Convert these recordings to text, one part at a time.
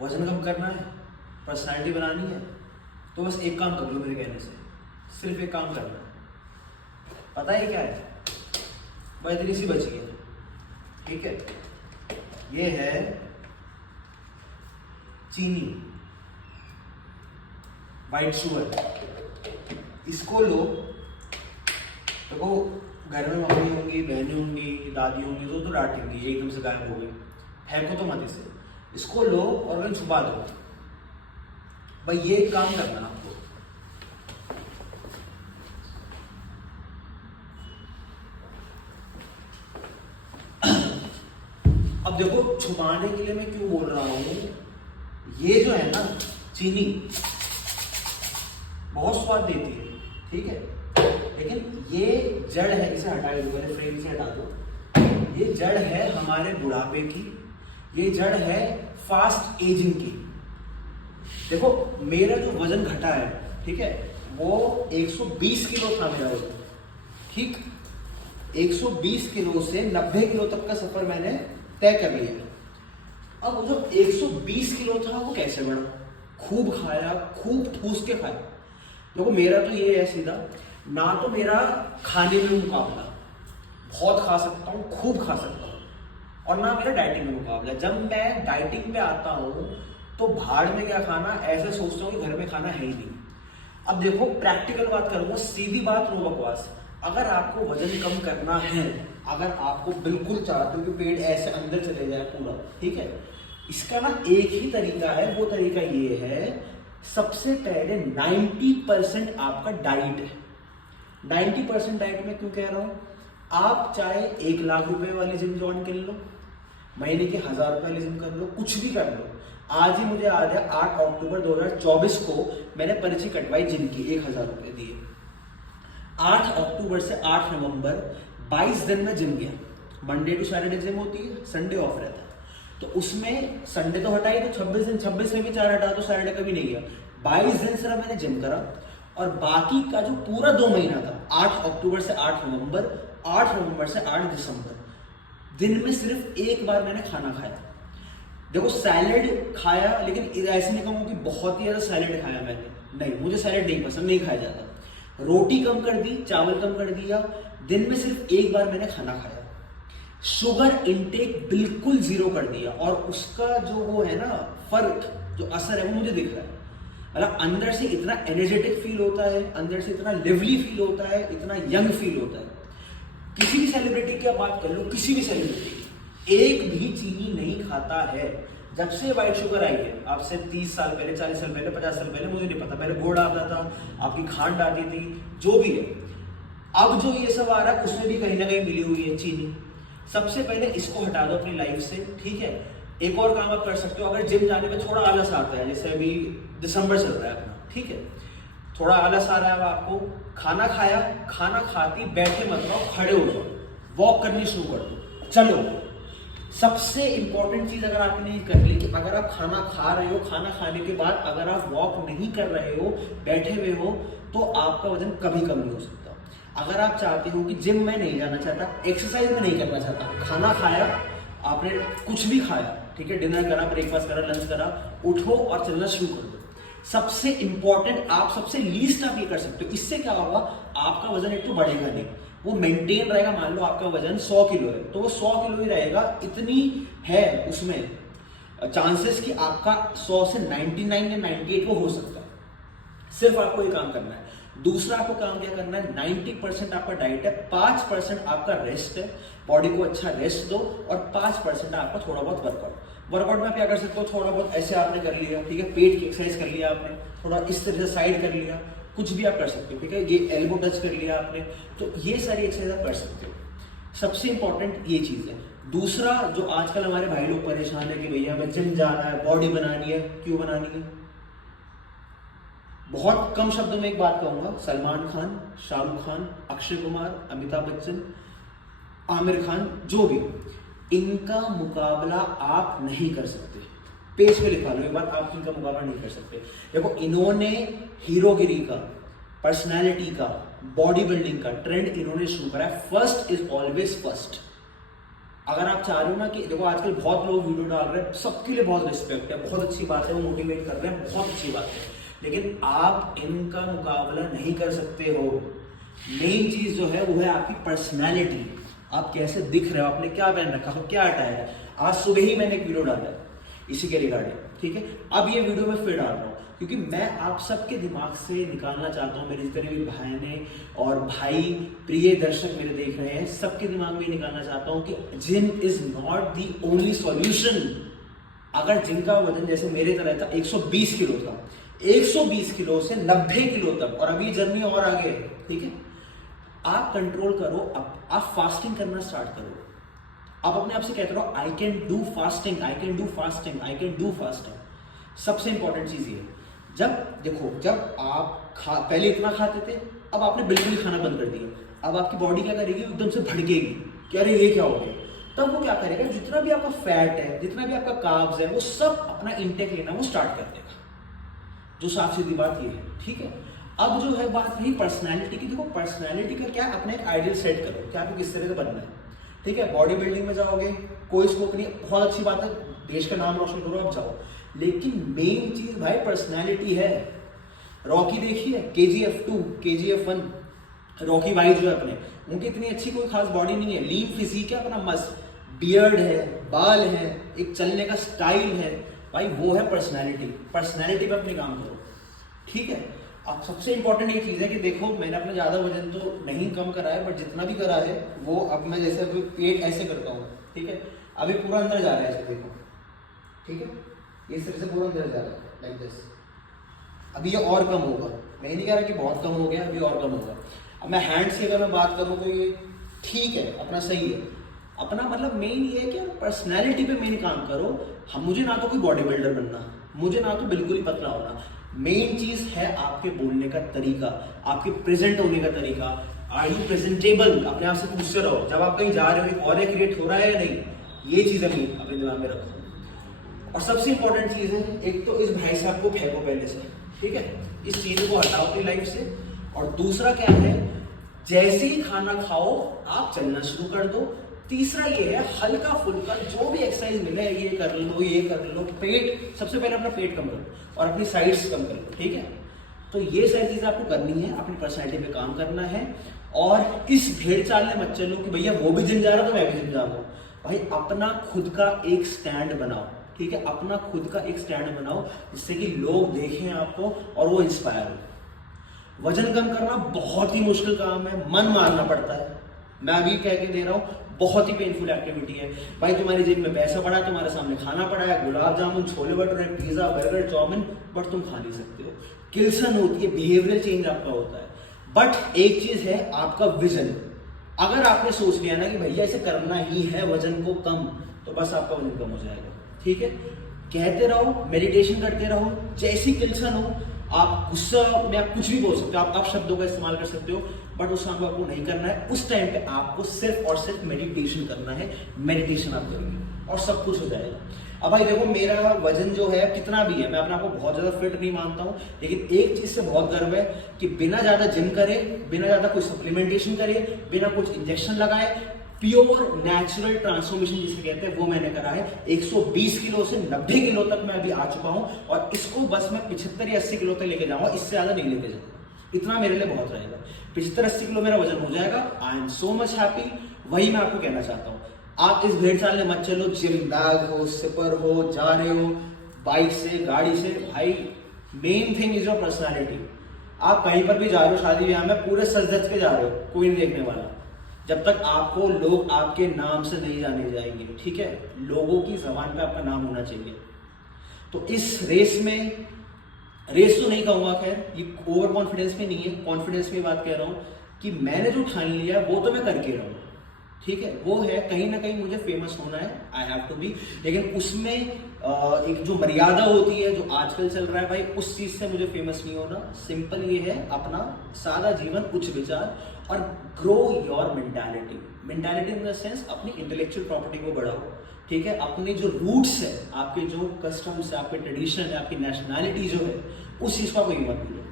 वजन कम करना है, पर्सनालिटी बनानी है, तो बस एक काम कर लो मेरे कहने से, सिर्फ एक काम करना है। पता है क्या है? बस इतनी सी बची है, ठीक है? ये है चीनी, वाइट शुगर। इसको लो, देखो घर में मम्मी होंगी, बहनें होंगी, दादी होंगी, तो डांटेंगी एकदम से गायब हो गई, फेंको तो मत इसे। इसको लो और कहीं छुपा दो। भाई ये काम करना आपको। अब देखो छुपाने के लिए मैं क्यों बोल रहा हूं, ये जो है ना चीनी बहुत स्वाद देती है, ठीक है, लेकिन ये जड़ है, इसे हटा दो, मेरे फ्रेम से हटा दो। ये जड़ है हमारे बुढ़ापे की, ये जड़ है फास्ट एजिंग की। देखो मेरा जो वजन घटा है, ठीक है, वो 120 किलो था मेरा वजन, ठीक, 120 किलो से 90 किलो तक का सफर मैंने तय कर लिया। अब वो जो 120 किलो था वो कैसे बढ़ा? खूब खाया, खूब ठूस के खाया। देखो मेरा तो ये है सीधा, ना तो मेरा खाने में मुकाबला, बहुत खा सकता हूँ, खूब खा सकता हूँ, और ना मेरा डाइटिंग में मुकाबला। जब मैं डाइटिंग पे आता हूँ तो भाड़ में क्या खाना, ऐसे सोचता हूँ कि घर में खाना है ही नहीं। अब देखो प्रैक्टिकल बात करूंगा, सीधी बात, नो बकवास। अगर आपको वजन कम करना है, अगर आपको बिल्कुल चाहते हो कि पेट ऐसे अंदर चले जाए पूरा, ठीक है, इसका ना एक ही तरीका है, वो तरीका ये है, सबसे पहले 90% आपका डाइट है। 90% डाइट में क्यों कह रहा हूं? आप चाहे 1 लाख रुपए वाली जिम ज्वाइन कर लो, महीने के 1000 रुपए वाली जिम कर लो, कुछ भी कर लो। आज ही मुझे याद है 8 अक्टूबर 2024 को मैंने पर्ची कटवाई जिम की, 1000 रुपए दिए। 8 अक्टूबर से 8 नवंबर 22 दिन में जिम गया। मंडे टू सैटरडे जिम होती है, संडे ऑफ रहता है, तो उसमें संडे तो हटा ही, तो 26 दिन, 26 में भी 4 हटा तो सैटरडे कभी नहीं गया। 22 दिन सिर्फ मैंने जिम करा, और बाकी का जो पूरा 2 महीना था, 8 अक्टूबर से 8 नवंबर, 8 नवंबर से 8 दिसंबर, दिन में सिर्फ एक बार मैंने खाना खाया। देखो सैलेड खाया, लेकिन ऐसे नहीं कहूँगा कि बहुत ही ज्यादा सैलेड खाया मैंने, नहीं, मुझे सैलेड नहीं पसंद, नहीं खाया जाता। रोटी कम कर दी, चावल कम कर दिया, दिन में सिर्फ एक बार मैंने खाना खाया। शुगर इनटेक बिल्कुल 0 कर दिया, और उसका जो वो है ना फर्क, जो असर है वो मुझे दिख रहा है। मतलब अंदर से इतना एनर्जेटिक फील होता है, अंदर से इतना लिवली फील होता है, इतना यंग फील होता है। किसी भी सेलिब्रिटी की आप बात कर लो, किसी भी सेलिब्रिटी की, एक भी चीनी नहीं खाता है। जब से व्हाइट शुगर आई है, आपसे 30 साल पहले, 40 साल पहले, 50 साल पहले, मुझे नहीं पता, पहले गुड़ आता था, आपकी खांड आती थी, जो भी है। अब जो ये सब आ रहा है उसमें भी कहीं ना कहीं मिली हुई है चीनी। सबसे पहले इसको हटा दो अपनी लाइफ से, ठीक है। एक और काम आप कर सकते हो, अगर जिम जाने में थोड़ा आलस आता है, जैसे अभी दिसंबर चल रहा है अपना, ठीक है, थोड़ा आलस आ रहा है आपको, खाना खाया, खाना खाती बैठे मत रहो, खड़े हो जाओ, वॉक करनी शुरू कर दो, चलो। सबसे इंपॉर्टेंट चीज अगर आपने ये कर ली कि अगर आप खाना खा रहे हो, खाना खाने के बाद अगर आप वॉक नहीं कर रहे हो, बैठे हुए हो, तो आपका वजन कभी कम नहीं हो सकता। अगर आप चाहते हो कि जिम में नहीं जाना चाहता, एक्सरसाइज में नहीं करना चाहता, खाना खाया, आपने कुछ भी खाया, ठीक है, डिनर करा, ब्रेकफास्ट करा, लंच करा, उठो और चलना शुरू कर दो। सबसे इंपॉर्टेंट, आप सबसे लीस्ट आप ये कर सकते हो। इससे क्या होगा, आपका वजन एक तो बढ़ेगा नहीं, वो मेंटेन रहेगा। मान लो आपका वजन 100 किलो है, तो वो 100 किलो ही रहेगा, इतनी है उसमें चांसेस कि आपका 100 से 99 या 98 वो हो सकता है। सिर्फ आपको ये काम करना है। दूसरा आपको काम क्या करना है, 90% आपका डाइट है, 5% आपका रेस्ट है, बॉडी को अच्छा रेस्ट दो, और 5% आपका थोड़ा बहुत वर्कआउट। वर्कआउट में आप क्या कर सकते हो, थोड़ा बहुत ऐसे आपने कर लिया, ठीक है, पेट की एक्सरसाइज कर लिया आपने, थोड़ा इस तरह से साइड कर लिया, कुछ भी आप कर सकते हो, ठीक है, ये एल्बो टच कर लिया आपने, तो ये सारी एक्सरसाइज आप कर सकते हो। सबसे इंपॉर्टेंट ये चीज है। दूसरा, जो आजकल हमारे भाई लोग परेशान है कि भैया हमें जिम जाना है, बॉडी बनानी है, क्यों बनानी है? बहुत कम शब्दों में एक बात कहूंगा, सलमान खान, शाहरुख खान, अक्षय कुमार, अमिताभ बच्चन, आमिर खान, जो भी, इनका मुकाबला आप नहीं कर सकते। पेज पे लिखा लो एक बात, आप इनका मुकाबला नहीं कर सकते। देखो इन्होंने हीरोगिरी का, पर्सनालिटी का, बॉडी बिल्डिंग का ट्रेंड इन्होंने शुरू करा है। फर्स्ट इज ऑलवेज फर्स्ट, अगर आप चाह रहे हो ना कि देखो आजकल बहुत लोग वीडियो डाल रहे हैं, सबके लिए बहुत रिस्पेक्ट है, बहुत अच्छी बात है, वो मोटिवेट कर रहे हैं, बहुत अच्छी बात है, लेकिन आप इनका मुकाबला नहीं कर सकते हो। मेन चीज जो है वो है आपकी पर्सनैलिटी, आप कैसे दिख रहे हो, आपने क्या पहन रखा है, क्या हटाया है। आज सुबह ही मैंने एक वीडियो डाला इसी के रिगार्डिंग, ठीक है। अब ये वीडियो मैं फिर डाल रहा हूँ क्योंकि मैं आप सबके दिमाग से निकालना चाहता हूँ, मेरे जितने भी बहनें और भाई प्रिय दर्शक मेरे देख रहे हैं, सबके दिमाग में निकालना चाहता हूँ कि gym is not the only solution. अगर जिनका वजन जैसे मेरे तरह था 120 किलो था, 120 किलो से 90 किलो तक, और अभी जर्नी और आगे है, ठीक है। आप कंट्रोल करो, आप फास्टिंग करना स्टार्ट करो। आप अपने आप से कहते रहो I can do fasting, I can do fasting, I can do fasting. सबसे इंपॉर्टेंट चीज ये, जब आप पहले इतना खाते थे, अब आपने बिल्कुल ही खाना बंद कर दिया, अब आपकी बॉडी क्या करेगी, एकदम से भड़केगी कि अरे ये क्या हो गया। तब वो क्या करेगा, जितना भी आपका फैट है, जितना भी आपका कार्ब्स है, वो सब अपना इंटेक लेना वो स्टार्ट कर देगा। जो साफ सीधी बात ये है, ठीक है। अब जो है बात रही पर्सनैलिटी की। देखो पर्सनैलिटी का क्या, अपने एक आइडियल सेट करो कि आपको किस तरह से बनना है, ठीक है। बॉडी बिल्डिंग में जाओगे, कोई स्कोप नहीं, बहुत अच्छी बात है, देश का नाम रोशन करो, अब जाओ। लेकिन मेन चीज भाई पर्सनैलिटी है। रॉकी देखिए, KGF2, KGF1, रॉकी भाई जो है अपने, उनकी इतनी अच्छी कोई खास बॉडी नहीं है, लीन फिजिक है, अपना मस्त बियर्ड है, बाल है, एक चलने का स्टाइल है, भाई वो है पर्सनैलिटी। पर्सनैलिटी पे अपने काम करो, ठीक है। अब सबसे इंपॉर्टेंट ये चीज है कि देखो मैंने अपना ज्यादा वजन तो नहीं कम करा है, बट जितना भी करा है वो अब मैं जैसे अभी पेट ऐसे करता हूँ, ठीक है, अभी पूरा अंदर जा रहा है, ऐसे देखो, ठीक है, इस तरह से पूरा अंदर जा रहा है, लाइक दिस। अभी ये और कम होगा, मैं नहीं कह रहा कि बहुत कम हो गया, अभी और कम होगा। अब मैं हैंड्स की अगर मैं बात करूँ तो ये ठीक है, अपना सही है। अपना मतलब मेन ये है कि पर्सनैलिटी पे मेन काम करो। हम, मुझे ना तो कोई बॉडी बिल्डर बनना, मुझे ना तो बिल्कुल ही पतला होना, मेन चीज है आपके बोलने का तरीका, आपके प्रेजेंट होने का तरीका। आर यू प्रेजेंटेबल, अपने आप से पूछते रहो जब आप कहीं जा रहे हो, और क्रिएट हो रहा है या नहीं, ये चीज अपने दिमाग में रखो। और सबसे इंपॉर्टेंट चीज है, एक तो इस भाई साहब को फेंको पहले से, ठीक है, इस चीज को हटाओ अपनी लाइफ से। और दूसरा क्या है, जैसे ही खाना खाओ आप चलना शुरू कर दो। तीसरा ये है, हल्का फुल्का जो भी एक्सरसाइज मिले ये कर लो, ये कर लो। पेट, सबसे पहले अपना पेट कम करो और अपनी साइड्स कम करो, ठीक है। तो ये सारी चीजें आपको करनी है, अपनी पर्सनैलिटी पे काम करना है। और इस भेड़ चाल में मत चलो कि भैया वो भी जिम जा रहा तो मैं भी जिम जाऊंगा। भाई अपना खुद का एक स्टैंड बनाओ, ठीक है, अपना खुद का एक स्टैंड बनाओ जिससे कि लोग देखें आपको और वो इंस्पायर हो। वजन कम करना बहुत ही मुश्किल काम है, मन मारना पड़ता है, मैं अभी कह के दे रहा हूँ, बहुत ही पेनफुल एक्टिविटी है। भाई तुम्हारी जेब में पैसा पड़ा है, तुम्हारे सामने खाना पड़ा है, gulab jamun, chole bhature, pizza, burger, chowmein, but तुम खा नहीं सकते हो। किल्सन होती है, बिहेवियरल चेंज आपका होता है। बट एक चीज है, आपका विजन। अगर आपने सोच लिया ना कि भैया इसे करना ही है वजन को कम, तो बस आपका वजन कम हो जाएगा, ठीक है। कहते रहो, मेडिटेशन करते रहो, जैसी किल्सन हो, आप गुस्सा में आप कुछ भी बोल सकते हो, आप शब्दों का इस्तेमाल कर सकते हो, बट उस काम को आपको नहीं करना है। उस टाइम पे आपको सिर्फ और सिर्फ मेडिटेशन करना है। मेडिटेशन आप करेंगे और सब कुछ हो जाएगा। अब भाई देखो, मेरा वजन जो है कितना भी है, मैं अपने आप को बहुत ज्यादा फिट नहीं मानता हूँ, लेकिन एक चीज से बहुत गर्व है कि बिना ज्यादा जिम करे, बिना ज्यादा कोई सप्लीमेंटेशन करे, बिना कुछ इंजेक्शन लगाए, प्योर नेचुरल ट्रांसफॉर्मेशन जिसे कहते हैं वो मैंने करा है। 120 किलो से 90 किलो तक मैं अभी आ चुका हूं, और इसको बस मैं 75 या 80 किलो तक लेके जाऊंगा, इससे ज्यादा नहीं लेके जाऊंगा। इतना मेरे लिए बहुत रहेगा, 75-80 किलो मेरा वजन हो जाएगा। I am so much happy. वही मैं आपको कहना चाहता हूँ, आप इस भेड़ चाल में मत चलो। जिम बैग हो, सिपर हो, जा रहे हो बाइक से, गाड़ी से, भाई main thing is your personality. आप कहीं पर भी जा रहे हो, शादी ब्याह में, पूरे सज धज के जा रहे हो, कोई नहीं देखने वाला, जब तक आपको लोग आपके नाम से नहीं जाने जाएंगे, ठीक है। लोगों की जबान पे आपका नाम होना चाहिए। तो इस रेस में, रेस तो नहीं कहूंगा, खैर ये ओवर कॉन्फिडेंस में नहीं है, कॉन्फिडेंस में बात कह रहा हूं कि मैंने जो ठान लिया वो तो मैं करके रहा हूं, ठीक है। वो है कहीं ना कहीं मुझे फेमस होना है, आई हैव टू बी, लेकिन उसमें एक जो मर्यादा होती है, जो आजकल चल रहा है भाई, उस चीज से मुझे फेमस नहीं होना। सिंपल ये है, अपना सादा जीवन, उच्च विचार, और grow your mentality. Mentality in the sense अपनी इंटेलेक्चुअल प्रॉपर्टी को बढ़ाओ, ठीक है। अपने जो रूट्स है, आपके जो कस्टम्स है, आपके ट्रेडिशन है, आपकी नेशनैलिटी जो है, उस चीज का कोई मत भूलो।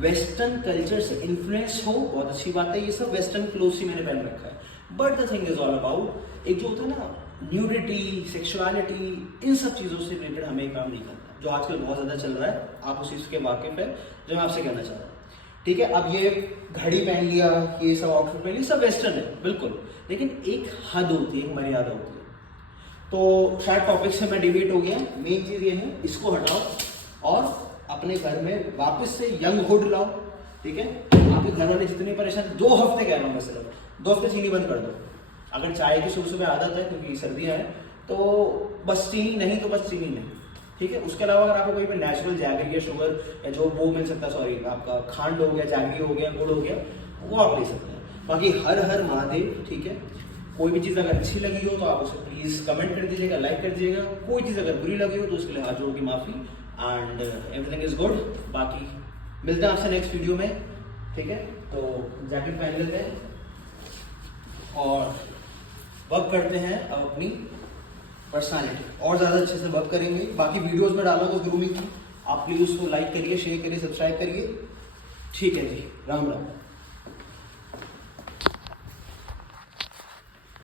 वेस्टर्न कल्चर से इन्फ्लुएंस हो, बहुत अच्छी बात है, ये सब वेस्टर्न क्लोथ्स ही मैंने पहन रखा है, but the thing is all about एक जो होता है ना न्यूडिटी, सेक्सुअलिटी, इन सब चीज़ों से रिलेटेड हमें काम नहीं करना, जो आजकल बहुत ज़्यादा चल रहा है। आप उस चीज़ के वाकिफ है जो मैं आपसे कहना चाह रहा हूँ। ठीक है, अब ये घड़ी पहन लिया, ये सब आउटफिट पहन लिया, सब वेस्टर्न है बिल्कुल, लेकिन एक हद होती है, एक मर्यादा होती है। तो शायद टॉपिक से मैं डिबेट हो गया। मेन चीज़ ये है, इसको हटाओ और अपने घर में वापस से यंग हुड लाओ। ठीक है, आपके घर वाले जितने परेशान, 2 हफ्ते कह रहा हूँ मैं, सिर्फ 2 हफ्ते चीनी बंद कर दो। अगर चाय की सुबह सुबह आदत है क्योंकि सर्दियाँ हैं तो बस चीनी नहीं, तो बस चीनी नहीं। ठीक है, उसके अलावा अगर आपको कोई भी नेचुरल जैगरी या शुगर या जो वो मिल सकता है, सॉरी आपका खांड हो गया, जैगरी हो गया, गुड़ हो गया, वो आप ले सकते हैं। बाकी हर हर महादेव। ठीक है, कोई भी चीज़ अगर अच्छी लगी हो तो आप उसे प्लीज़ कमेंट कर दीजिएगा, लाइक कर दीजिएगा। कोई चीज़ अगर बुरी लगी हो तो उसके लिए हाथ जोड़ की माफ़ी। And everything is good. बाकी मिलते हैं आपसे नेक्स्ट वीडियो में। ठीक है, तो जैकेट पहन लेते हैं और वर्क करते हैं अब अपनी पर्सनालिटी और ज़्यादा अच्छे से वर्क करेंगे। बाकी वीडियोस में डाला तो ग्रूमिंग की, आप प्लीज़ उसको लाइक करिए, शेयर करिए, सब्सक्राइब करिए। ठीक है जी, राम राम।